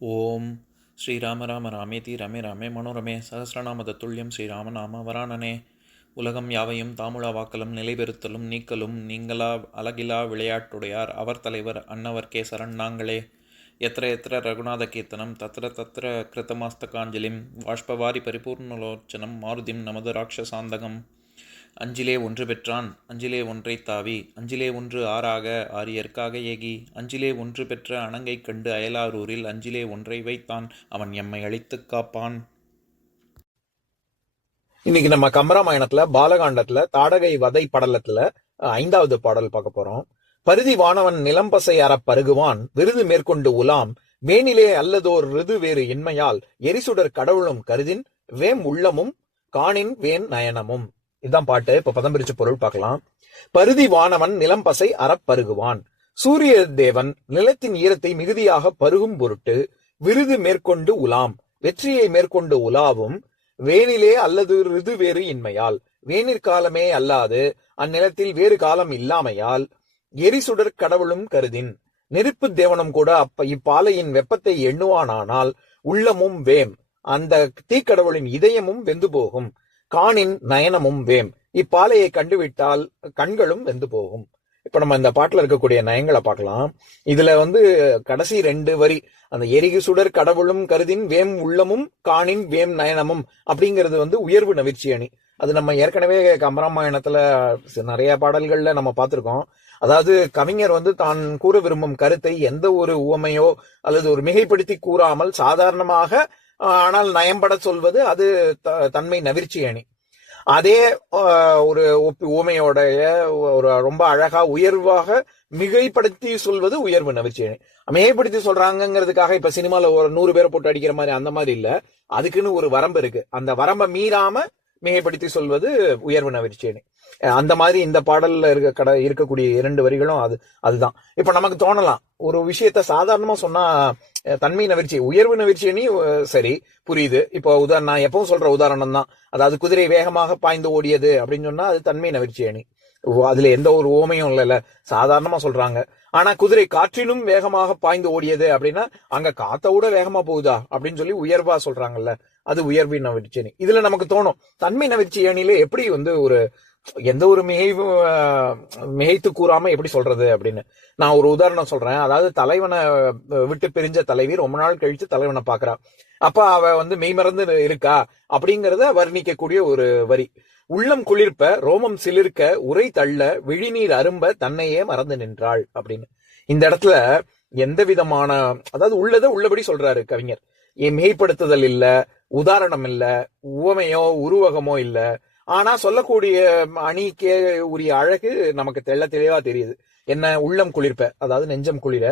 ஓம் ஸ்ரீராம ராம ராமேதி ரமே ராமே மனோரமே சகசிரநாம தத்துல்யம் ஸ்ரீராம நாம வராணனே. உலகம் யாவையும் தாமுழா வாக்கலும் நிலைபெறுத்தலும் நீக்கலும் நீங்களா அழகிலா விளையாட்டுடையார் அவர் தலைவர் அன்னவர் கேசரன் நாங்களே. எத்திர எத்திர ரகுநாத கீர்த்தனம் தத்திர தத்திர கிருத்தமாஸ்தகாஞ்சலிம் வாஷ்பவாரி பரிபூர்ணலோச்சனம் மாருதிம் நமது ராட்சசாந்தகம். அஞ்சிலே ஒன்று பெற்றான் அஞ்சிலே ஒன்றை தாவி அஞ்சிலே ஒன்று ஆறாக ஆரியர்க்காக ஏகி அஞ்சிலே ஒன்று பெற்ற அணங்கை கண்டு அயலாரூரில் அஞ்சிலே ஒன்றை வைத்தான் அவன் எம்மை அழித்துக் காப்பான். இன்னைக்கு நம்ம கம்பராமாயணத்துல பாலகாண்டத்துல தாடகை வதை படலத்துல 5வது பாடல் பார்க்க போறோம். பருதி வானவன் நிலம்பசை அறப் பருகுவான் விருது மேற்கொண்டு உலாம் வேனிலே அல்லதோர் ரிது வேறு இன்மையால் எரிசுடர் கடவுளும் கருதின் வேம் உள்ளமும் காணின் வேன் நயனமும். இதுதான் பாட்டு. இப்ப பதம் பிரிச்சு பொருள் பார்க்கலாம். பருதி வானவன் நிலம்பசை அறப் பருகுவான். சூரிய தேவன் நிலத்தின் ஈரத்தை மிகுதியாக பருகும் பொருட்டு விருது மேற்கொண்டு உலாம் வெற்றியை மேற்கொண்டு உலாவும் வேனிலே அல்லது ரிது வேறு இன்மையால் வேனிற்காலமே அல்லாது அந்நிலத்தில் வேறு காலம் இல்லாமையால் எரிசுடர் கடவுளும் கருதின் நெருப்பு தேவனும் கூட இப்பாலையின் வெப்பத்தை எண்ணுவானானால் உள்ளமும் வேம் அந்த தீக்கடவுளின் இதயமும் வெந்து போகும். காணின் நயனமும் வேம் இப்பாலையை கண்டுவிட்டால் கண்களும் வெந்து போகும். இப்ப நம்ம இந்த பாட்டுல இருக்கக்கூடிய நயங்களை பார்க்கலாம். இதுல கடைசி 2 வரி அந்த எரிகு சுடர் கடவுளும் கருதின் வேம் உள்ளமும் காணின் வேம் நயனமும் அப்படிங்கிறது உயர்வு நவிற்சி அணி. அது நம்ம ஏற்கனவே கம்பராமாயணத்துல நிறைய பாடல்கள்ல நம்ம பார்த்திருக்கோம். அதாவது கவிஞர் தான் கூற விரும்பும் கருத்தை எந்த ஒரு உவமையோ அல்லது ஒரு மிகைப்படுத்தி கூறாமல் சாதாரணமாக ஆனால் நயம்பட சொல்வது அது தன்மை நவிற்சி அணி. அதே ஒரு உவமையோடைய ஒரு ரொம்ப அழகா உயர்வாக மிகைப்படுத்தி சொல்வது உயர்வு நவிற்சி அணி. மிகைப்படுத்தி சொல்றாங்கிறதுக்காக இப்ப சினிமால ஒரு 100 பேரை போட்டு அடிக்கிற மாதிரி அந்த மாதிரி இல்ல. அதுக்குன்னு ஒரு வரம்பு இருக்கு. அந்த வரம்பை மீறாம மிகைப்படுத்தி சொல்வது உயர்வு நவிற்சி அணி. அந்த மாதிரி இந்த பாடல்ல இருக்கக்கூடிய 2 வரிகளும் அதுதான். இப்ப நமக்கு தோணலாம் ஒரு விஷயத்த சாதாரணமா சொன்னா தன்மை நவிற்சி உயர்வு நவிற்சி அணி சரி புரியுது. இப்போ நான் எப்பவும் சொல்ற உதாரணம் தான். அதாவது குதிரை வேகமாக பாய்ந்து ஓடியது அப்படின்னு சொன்னா அது தன்மை நவிற்சி அணி. அதுல எந்த ஒரு ஓமையும் இல்ல சாதாரணமா சொல்றாங்க. ஆனா குதிரை காற்றிலும் வேகமாக பாய்ந்து ஓடியது அப்படின்னா அங்க காத்த விட வேகமா போகுதா அப்படின்னு சொல்லி உயர்வா சொல்றாங்கல்ல, அது உயர்வின் நவிற்சி அணி. இதுல நமக்கு தோணும் தன்மை நவிற்சி அணியில எப்படி ஒரு எந்த ஒரு மிகைத்து கூறாம எப்படி சொல்றது அப்படின்னு. நான் ஒரு உதாரணம் சொல்றேன். அதாவது தலைவனை விட்டு பிரிஞ்ச தலைவி ரொம்ப நாள் கழிச்சு தலைவனை பாக்குறா. அப்ப அவ மெய்மறந்து இருக்கா அப்படிங்கறத வர்ணிக்கக்கூடிய ஒரு வரி. உள்ளம் குளிர்ப்ப ரோமம் சிலிர்க்க உரை தள்ள விழிநீர் அரும்ப தன்னையே மறந்து நின்றாள் அப்படின்னு. இந்த இடத்துல எந்த விதமான அதாவது உள்ளதை உள்ளபடி சொல்றாரு கவிஞர். மிகைப்படுத்துதல் இல்ல, உதாரணம் இல்ல, உவமையோ உருவகமோ இல்ல. ஆனா சொல்லக்கூடிய அணிக்கே உரிய அழகு நமக்கு தெள்ள தெளிவா தெரியுது. என்ன உள்ளம் குளிர்ப்ப அதாவது நெஞ்சம் குளிர,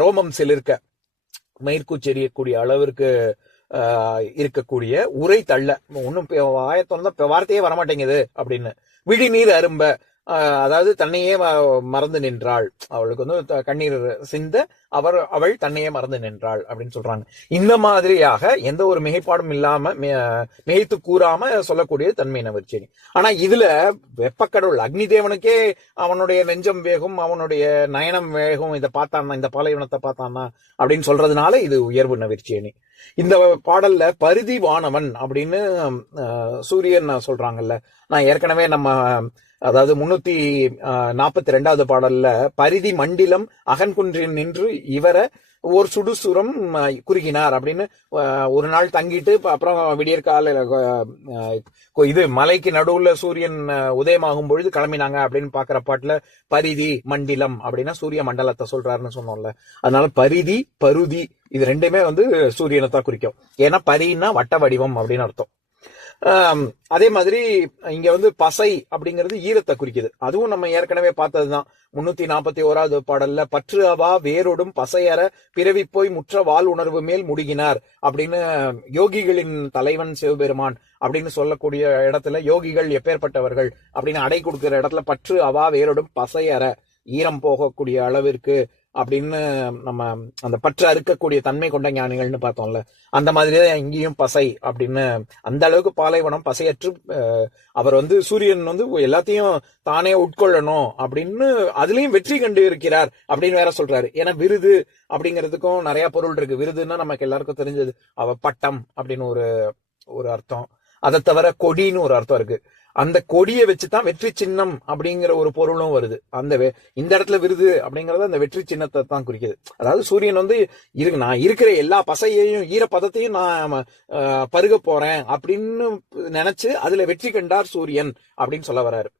ரோமம் சிலிர்க்க மயிர்கூச்செறியக்கூடிய அளவிற்கு இருக்கக்கூடிய உரை தள்ள ஒன்னும் வார்த்தையே வரமாட்டேங்குது அப்படின்னு. விழிநீர் அரும்ப அதாவது தன்னையே மறந்து நின்றாள். அவளுக்கு கண்ணீர் சிந்த அவள் தன்னையே மறந்து நின்றாள் அப்படின்னு சொல்றாங்க. இந்த மாதிரியாக எந்த ஒரு மிகைப்பாடும் இல்லாம மிகைத்து கூறாம சொல்லக்கூடிய தன்மை நவிற்சி. ஆனா இதுல வெப்பக்கடவுள் அக்னி தேவனுக்கே அவனுடைய நெஞ்சம் வேகும், அவனுடைய நயனம் வேகும். இதை பார்த்தான்னா இந்த பாலைவனத்தை பார்த்தான்னா அப்படின்னு சொல்றதுனால இது உயர்வு நவிற்சி அணி. இந்த பாடல்ல பருதி வானவன் அப்படின்னு சூரியன் சொல்றாங்கல்ல. நான் ஏற்கனவே நம்ம அதாவது 342வது பாடல்ல பரிதி மண்டிலம் அகன்குன்றில் நின்று இவரை ஓர் சுடுசுரம் குறுகினார் அப்படின்னு ஒரு நாள் தங்கிட்டு அப்புறம் விடியற்கால இது மலைக்கு நடுவுல சூரியன் உதயமாகும் பொழுது கிளம்பினாங்க அப்படின்னு பாக்குற பாட்டுல பரிதி மண்டிலம் அப்படின்னா சூரிய மண்டலத்தை சொல்றாருன்னு சொன்னோம்ல. அதனால பரிதி பருதி இது ரெண்டுமே சூரியனை தான் குறிக்கும். ஏன்னா பரின்னா வட்ட வடிவம் அப்படின்னு அர்த்தம். அதே மாதிரி இங்க பசை அப்படிங்கிறது ஈரத்தை குறிக்குது. அதுவும் நம்ம ஏற்கனவே பார்த்ததுதான். 341வது பாடல்ல பற்று அவா வேரோடும் பசையற பிறவி போய் முற்ற வால் உணர்வு மேல் முடிகினார் அப்படின்னு யோகிகளின் தலைவன் சிவபெருமான் அப்படின்னு சொல்லக்கூடிய இடத்துல யோகிகள் எப்பேற்பட்டவர்கள் அப்படின்னு அடை கொடுக்கிற இடத்துல பற்று அவா வேரோடும் பசையற ஈரம் போகக்கூடிய அளவிற்கு அப்படின்னு நம்ம அந்த பற்று அறுக்கக்கூடிய தன்மை கொண்ட ஞானிகள்னு பார்த்தோம்ல, அந்த மாதிரிதான் இங்கேயும் பசை அப்படின்னு, அந்த அளவுக்கு பாலைவனம் பசையற்று அவர் வந்து சூரியன் வந்து எல்லாத்தையும் தானே உட்கொள்ளணும் அப்படின்னு அதுலயும் வெற்றி கண்டு இருக்கிறார் அப்படின்னு வேற சொல்றாரு. ஏன்னா விருது அப்படிங்கிறதுக்கும் நிறைய பொருள் இருக்கு. விருதுன்னா நமக்கு எல்லாருக்கும் தெரிஞ்சது பட்டம் அப்படின்னு ஒரு ஒரு அர்த்தம். அதை தவிர கொடின்னு ஒரு அர்த்தம் இருக்கு. அந்த கொடியை வச்சுதான் வெற்றி சின்னம் அப்படிங்கிற ஒரு பொருளும் வருது. இந்த இடத்துல விருது அப்படிங்கறது அந்த வெற்றி சின்னத்தை தான் குறிக்குது. அதாவது சூரியன் வந்து நான் இருக்கிற எல்லா பசையையும் ஈரப்பதத்தையும் நான் பருக போறேன் அப்படின்னு நினைச்சு அதுல வெற்றி கண்டார் சூரியன் அப்படின்னு சொல்ல வர்றாரு.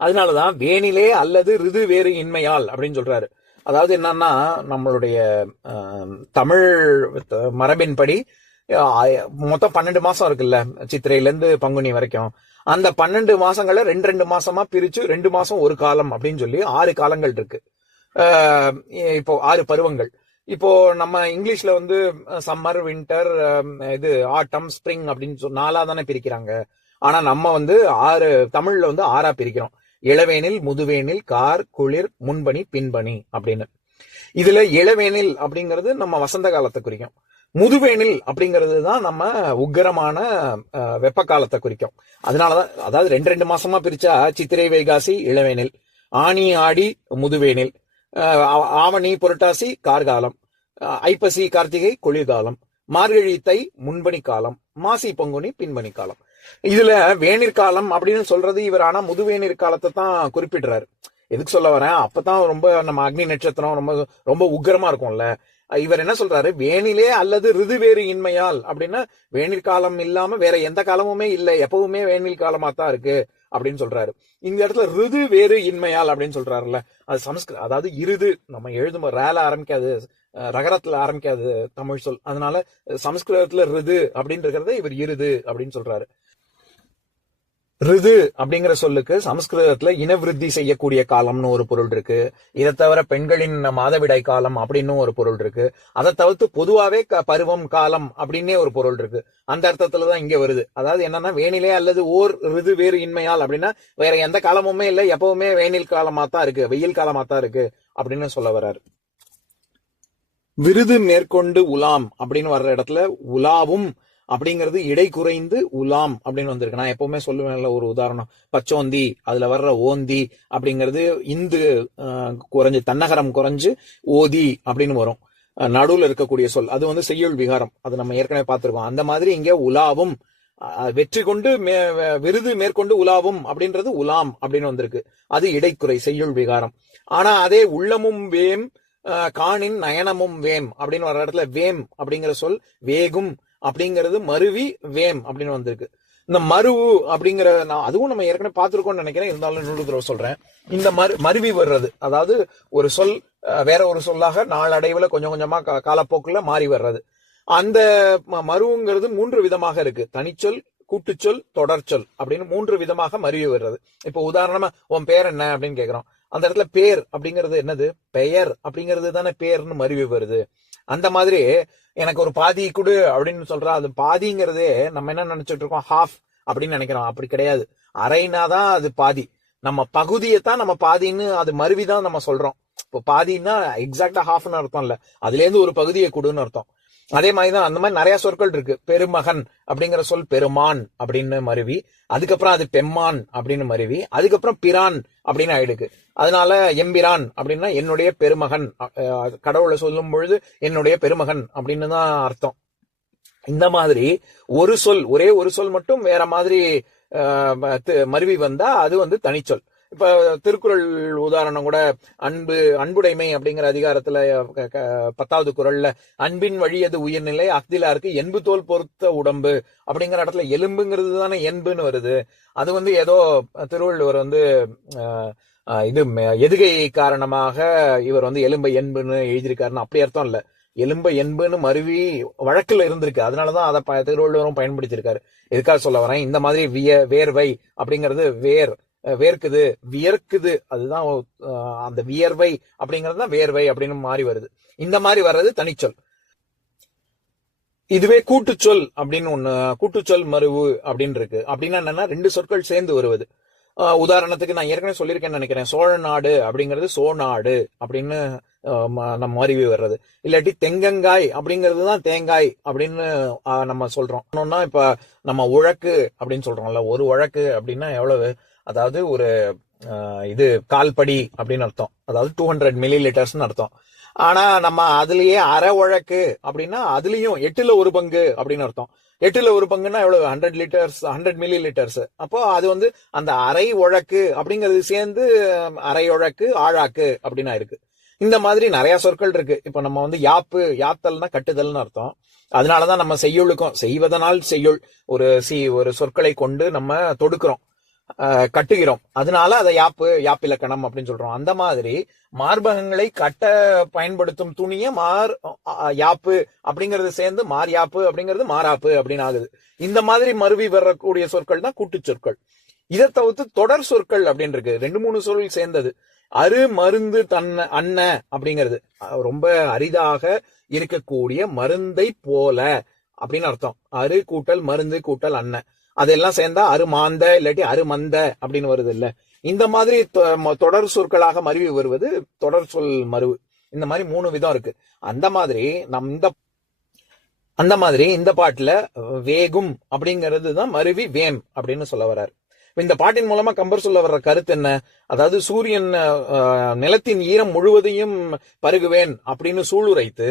அதனாலதான் வேனிலே அல்லது ரிது வேறு இன்மையால் அப்படின்னு சொல்றாரு. அதாவது என்னன்னா, நம்மளுடைய தமிழ் மரபின்படி மொத்தம் 12 மாசம் இருக்குல்ல, சித்திரையில இருந்து பங்குனி வரைக்கும். அந்த 12 மாசங்களை 2 மாசமா பிரிச்சு 2 மாசம் ஒரு காலம் அப்படின்னு சொல்லி 6 காலங்கள் இருக்கு. இப்போ 6 பருவங்கள். இப்போ நம்ம இங்கிலீஷ்ல வந்து சம்மர், வின்டர், இது ஆட்டம், ஸ்பிரிங் அப்படின்னு 4 தானே பிரிக்கிறாங்க. ஆனா நம்ம வந்து தமிழ்ல வந்து 6 பிரிக்கிறோம். இளவேனில், முதுவேனில், கார், குளிர், முன்பனி, பின்பனி அப்படின்னு. இதுல இளவேனில் அப்படிங்கிறது நம்ம வசந்த காலத்தை குறிக்கும். முதுவேனில் அப்படிங்கிறது தான் நம்ம உக்கிரமான வெப்ப காலத்தை குறிக்கும். அதனாலதான் அதாவது 2 மாசமா பிரிச்சா சித்திரை, வைகாசி இளவேனில், ஆனி, ஆடி முதுவேனில், ஆவணி, புரட்டாசி கார்காலம், ஐப்பசி, கார்த்திகை குளிர்காலம், மார்கழி, தை முன்பனி காலம், மாசி, பங்குனி பின்பனி காலம். இதுல வேணிற்காலம் அப்படின்னு சொல்றது இவர் ஆனா முதுவேநீர் காலத்தை தான் குறிப்பிடுறாரு. எதுக்கு சொல்ல வரேன், அப்பதான் ரொம்ப நம்ம அக்னி நட்சத்திரம் ரொம்ப ரொம்ப உக்கிரமா இருக்கும்ல. இவர் என்ன சொல்றாரு, வேனிலே அல்லது ரிது வேறு இன்மையால் அப்படின்னா வேணில் காலம் இல்லாம வேற எந்த காலமுமே இல்லை, எப்பவுமே வேணில் காலமா தான் இருக்கு அப்படின்னு சொல்றாரு. இந்த இடத்துல ரிது வேறு இன்மையால் அப்படின்னு சொல்றாருல்ல, அது சமஸ்கிருதம். அதாவது இருது நம்ம எழுதும் ரேல ஆரம்பிக்காது, ரகரத்துல ஆரம்பிக்காது தமிழ் சொல். அதனால சமஸ்கிருதத்துல ரிது அப்படின்னு இருக்கிறத இவர் இருது அப்படின்னு சொல்றாரு. ரிது அப்படிங்கிற சொல்லுக்கு சமஸ்கிருதத்துல இனவிருத்தி செய்யக்கூடிய காலம்னு ஒரு பொருள் இருக்கு. இதை தவிர பெண்களின் மாதவிடாய் காலம் அப்படின்னு ஒரு பொருள் இருக்கு. அதை தவிர்த்து பொதுவாவே பருவம், காலம் அப்படின்னே ஒரு பொருள் இருக்கு. அந்த அர்த்தத்துலதான் இங்க வருது. அதாவது என்னன்னா, வேனிலே அல்லது ஓர் ரிது வேறு இன்மையால் அப்படின்னா வேற எந்த காலமுமே இல்லை, எப்பவுமே வேனில் காலமா தான் இருக்கு, வெயில் காலமா தான் இருக்கு அப்படின்னு சொல்ல வர்றாரு. விருது மேற்கொண்டு உலாம் அப்படின்னு வர்ற இடத்துல உலாவும் அப்படிங்கிறது இடை குறைந்து உலாம் அப்படின்னு வந்திருக்கு. நான் எப்பவுமே சொல்லுவேன்ல ஒரு உதாரணம், பச்சோந்தி, அதுல வர்ற ஓந்தி அப்படிங்கிறது இந்து குறைஞ்சு தன்னகரம் குறைஞ்சு ஓதி அப்படின்னு வரும். நடுவுல இருக்கக்கூடிய சொல் அது வந்து செய்யுள் விகாரம், அது நம்ம ஏற்கனவே பார்த்திருக்கோம். அந்த மாதிரி இங்க உலாவும், வெற்றி கொண்டு விருது மேற்கொண்டு உலாவும் அப்படின்றது உலாம் அப்படின்னு வந்திருக்கு. அது இடைக்குறை செய்யுள் விகாரம். ஆனா அதே உள்ளமும் வேம், காணின் நயனமும் வேம் அப்படின்னு வர்ற இடத்துல வேம் அப்படிங்கிற சொல் வேகும் அப்படிங்கிறது மருவி வேம் அப்படின்னு வந்திருக்கு. இந்த மருவு அப்படிங்கிற அதுவும் நம்ம ஏற்கனவே பார்த்திருக்கோம்னு நினைக்கிறேன், இருந்தாலும் இன்னொரு தடவை சொல்றேன். இந்த மருவி வர்றது, அதாவது ஒரு சொல் வேற ஒரு சொல்லாக நாளடைவுல கொஞ்சம் கொஞ்சமா காலப்போக்குல மாறி வர்றது. அந்த மருவுங்கிறது 3 விதமாக இருக்கு. தனிச்சொல், கூட்டுச்சொல், தொடர்ச்சொல் அப்படின்னு 3 விதமாக மருவி வர்றது. இப்போ உதாரணமா உன் பேர் என்ன அப்படின்னு கேக்குறோம். அந்த இடத்துல பேர் அப்படிங்கிறது என்னது, பெயர் அப்படிங்கிறது தானே பேர்னு மருவி வருது. அந்த மாதிரி எனக்கு ஒரு பாதி கொடு அப்படின்னு சொல்றா, அது பாதிங்கிறதே நம்ம என்ன நினைச்சிட்டு இருக்கோம், ஹாஃப் அப்படின்னு நினைக்கிறோம். அப்படி கிடையாது. அரைனாதான் அது பாதி. நம்ம பகுதியைத்தான் நம்ம பாதின்னு அது மருவிதான் நம்ம சொல்றோம். இப்போ பாதின்னா எக்ஸாக்டா ஹாஃப்னு அர்த்தம் இல்ல, அதுல இருந்து ஒரு பகுதியை கொடுன்னு அர்த்தம். அதே மாதிரிதான் அந்த மாதிரி நிறைய சொற்கள் இருக்கு. பெருமகன் அப்படிங்கிற சொல் பெருமான் அப்படின்னு மருவி, அதுக்கப்புறம் அது பெம்மான் அப்படின்னு மருவி, அதுக்கப்புறம் பிரான் அப்படின்னு ஆயிடுக்கு. அதனால எம்பிரான் அப்படின்னா என்னுடைய பெருமகன், கடவுளை சொல்லும் பொழுது என்னுடைய பெருமகன் அப்படின்னு தான் அர்த்தம். இந்த மாதிரி ஒரு சொல், ஒரே ஒரு சொல் மட்டும் வேற மாதிரி மருவி வந்தா அது வந்து தனிச்சொல். இப்ப திருக்குறள் உதாரணம் கூட, அன்புடைமை அப்படிங்கிற அதிகாரத்துல 10வது குறள்ல அன்பின் வழியது உயிர்நிலை அஃதிலாருக்கு என்பு தோல் பொறுத்த உடம்பு அப்படிங்கிற இடத்துல எலும்புங்கிறது தானே என்புன்னு வருது. அது வந்து ஏதோ திருவள்ளுவர் வந்து இது எதுகை காரணமாக இவர் வந்து எலும்பை என்புன்னு எழுதியிருக்காருன்னு அப்படி அர்த்தம் இல்ல. எலும்பை என்புன்னு மருவி வழக்குல இருந்திருக்கு, அதனாலதான் அதை திருவள்ளுவரும் பயன்படுத்தியிருக்காரு. எதுக்காக சொல்ல வரேன், இந்த மாதிரி வேர்வை அப்படிங்கிறது வேர்க்குது, வியர்க்குது, அதுதான் அந்த வியர்வை அப்படிங்கிறது தான் வேர்வை அப்படின்னு மாறி வருது. இந்த மாதிரி வர்றது தனிச்சொல். இதுவே கூட்டுச்சொல் அப்படின்னு ஒண்ணு, கூட்டுச்சொல் மருவு அப்படின்னு இருக்கு. அப்படின்னா என்னன்னா 2 சொற்கள் சேர்ந்து வருவது. உதாரணத்துக்கு நான் ஏற்கனவே சொல்லியிருக்கேன்னு நினைக்கிறேன், சோழ நாடு அப்படிங்கிறது சோநாடு அப்படின்னு நம்ம மருவி வர்றது. இல்லாட்டி தெங்கங்காய் அப்படிங்கிறது தான் தேங்காய் அப்படின்னு நம்ம சொல்றோம். இப்ப நம்ம உழக்கு அப்படின்னு சொல்றோம்ல, ஒரு உழக்கு அப்படின்னா எவ்வளவு, அதாவது ஒரு இது கால்படி அப்படின்னு அர்த்தம், அதாவது 200 மில்லி லிட்டர்ஸ்னு அர்த்தம். ஆனா நம்ம அதுலயே அரை உழக்கு அப்படின்னா அதுலயும் 8ல் 1 பங்கு அப்படின்னு அர்த்தம். 8ல் 1 பங்குன்னா எவ்வளவு, 100 லிட்டர்ஸ், 100 மில்லி லிட்டர்ஸ். அப்போ அது வந்து அந்த அரை உழக்கு அப்படிங்கிறது சேர்ந்து அரை உழக்கு ஆழாக்கு அப்படின்னா இருக்கு. இந்த மாதிரி நிறைய சொற்கள் இருக்கு. இப்ப நம்ம வந்து யாத்தல்னா கட்டுதல்னு அர்த்தம். அதனாலதான் நம்ம செய்யுளுக்கும், செய்வதனால் செய்யுள், ஒரு சொற்களை கொண்டு நம்ம தொடுக்கிறோம், கட்டுகிறோம். அதனால அதை யாப்பிலக்கணம் அப்படின்னு சொல்றோம். அந்த மாதிரி மார்பகங்களை கட்ட பயன்படுத்தும் துணிய யாப்பு அப்படிங்கிறது சேர்ந்து யாப்பு அப்படிங்கிறது மாறாப்பு அப்படின்னு ஆகுது. இந்த மாதிரி மருவி வரக்கூடிய சொற்கள் தான் கூட்டு சொற்கள். இதை தவிர்த்து தொடர் சொற்கள் அப்படின்னு இருக்கு, 2-3 சொல் சேர்ந்தது. அரு மருந்து அன்ன அப்படிங்கிறது ரொம்ப அரிதாக இருக்கக்கூடிய மருந்தை போல அப்படின்னு அர்த்தம். அரு கூட்டல் மருந்து கூட்டல் அன்ன, அதெல்லாம் சேர்ந்தா அருமாந்த இல்லாட்டி அருமந்த அப்படின்னு வருது இல்ல. இந்த மாதிரி தொடர் சொற்களாக மருவி வருவது தொடர் சொல் மருவு. இந்த மாதிரி 3 விதம் இருக்கு. அந்த மாதிரி இந்த பாட்டுல வேகும் அப்படிங்கிறது தான் மருவி வேம் அப்படின்னு சொல்ல வர்றாரு. இந்த பாட்டின் மூலமா கம்பர் சொல்ல வர்ற கருத்து என்ன, அதாவது சூரியன் நிலத்தின் ஈரம் முழுவதையும் பருகுவேன் அப்படின்னு சூளுரைத்து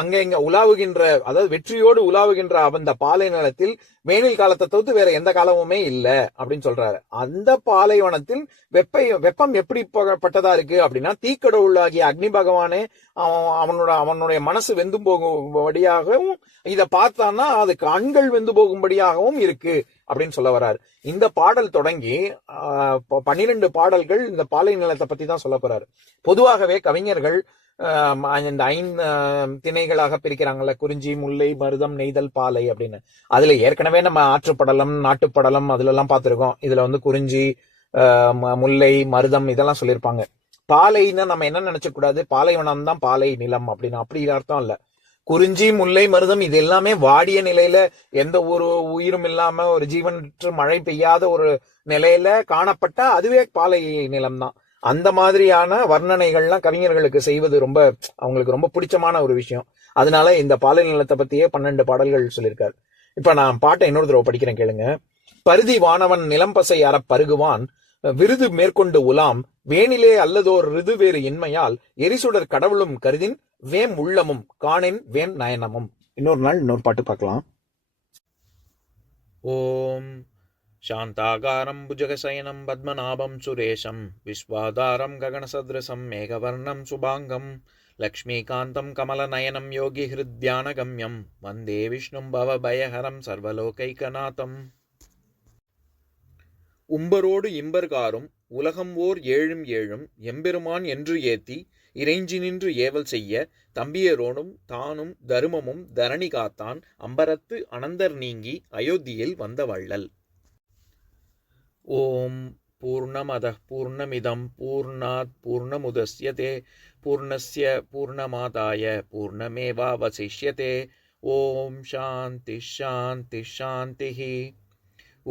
அங்க இங்க உலாவுகின்ற, அதாவது வெற்றியோடு உலாவுகின்ற அந்த பாலை நிலத்தில் வேனில் காலத்தை தவிர்த்து வேற எந்த காலமுமே இல்லை அப்படின்னு சொல்றாரு. அந்த பாலைவனத்தில் வெப்பம் எப்படிப்பட்டதா இருக்கு அப்படின்னா, தீக்கடவுளாகிய அக்னி பகவானே அவனுடைய மனசு வெந்து போகும்படியாகவும், இதை பார்த்தான்னா அது கண்கள் வெந்து போகும்படியாகவும் இருக்கு அப்படின்னு சொல்ல வர்றாரு. இந்த பாடல் தொடங்கி 12 பாடல்கள் இந்த பாலை நிலத்தை பத்தி தான் சொல்ல போறாரு. பொதுவாகவே கவிஞர்கள் இந்த 5 திணைகளாக பிரிக்கிறாங்கல்ல, குறிஞ்சி, முல்லை, மருதம், நெய்தல், பாலை அப்படின்னு. அதுல ஏற்கனவே நம்ம ஆற்றுப்படலம், நாட்டுப்படலம் அதுல எல்லாம் பார்த்திருக்கோம். இதுல வந்து குறிஞ்சி, முல்லை, மருதம் இதெல்லாம் சொல்லியிருப்பாங்க. பாலைன்னா நம்ம என்ன நினைச்ச கூடாது, பாலைவனம் தான் பாலை நிலம் அப்படின்னு, அப்படி அர்த்தம் இல்ல. குறிஞ்சி, முல்லை, மருதம் இது எல்லாமே வாடிய நிலையில, எந்த ஒரு உயிரும் இல்லாம ஒரு ஜீவனற்று மழை பெய்யாத ஒரு நிலையில காணப்பட்ட அதுவே பாலை நிலம் தான். அந்த மாதிரியான வர்ணனைகள்லாம் கவிஞர்களுக்கு செய்வது அவங்களுக்கு ரொம்ப பிடிச்சமான ஒரு விஷயம். அதனால இந்த பாலை நிலத்தை பத்தியே 12 பாடல்கள் சொல்லியிருக்காரு. இப்ப நான் பாட்டை இன்னொரு தடவை படிக்கிறேன், கேளுங்க. பருதி வானவன் நிலம்பசை அற பருகுவான், விருது மேற்கொண்டு உலாம், வேனிலே அல்லதோர் ரிது வேறு இன்மையால், எரிசுடர் கடவுளும் கருதின், வேம் உள்ளமும் காணின் வேம் நயனமும். இன்னொரு நாள் இன்னொரு பாட்டு பார்க்கலாம். ஓம் शान्ताकारं भुजगशयनं पद्मनाभं सुरेशं विश्वाधारं गगनसदृशं मेघवर्णं शुभाङ्गं लक्ष्मीकान्तं कमलनयनं योगिहृद्यानगम्यं वन्दे विष्णुं भवभयहरं सर्वलोकैकनाथम्. உம்பரோடு இம்பர்காரும் உலகம் ஓர் ஏழும் ஏழும் எம்பெருமான் என்று ஏத்தி இறைஞ்சி நின்று ஏவல் செய்ய தம்பியரோடும் தானும் தருமமும் தரணி காத்தான் அம்பரத்து அனந்தர் நீங்கி அயோத்தியில் வந்த வள்ளல். ஓம் பூர்ணமதः பூர்ணமிதம் பூர்ணாத் பூர்ணமுதஸ்யதே பூர்ணஸ்ய பூர்ணமாதாய பூர்ணமேவாவசிஷ்யதே. ஓம் சாந்தி சாந்தி சாந்திः.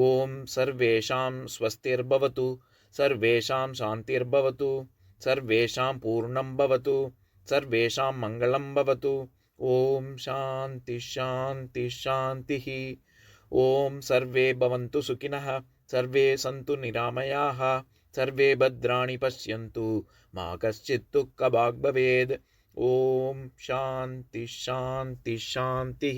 ஓம் சர்வேஷாம் ஸ்வஸ்திர்பவது சர்வேஷாம் சாந்திர்பவது சர்வேஷாம் பூர்ணம் பவது சர்வேஷாம் மங்களம் பவது. ஓம் சாந்தி சாந்தி சாந்திः. ஓம் சர்வே பவந்து சுகினः सर्वे सन्तु निरामयाः सर्वे भद्राणि पश्यन्तु मा कश्चित् दुःखभाग् भवेत्. ओम शांति शांति शांति.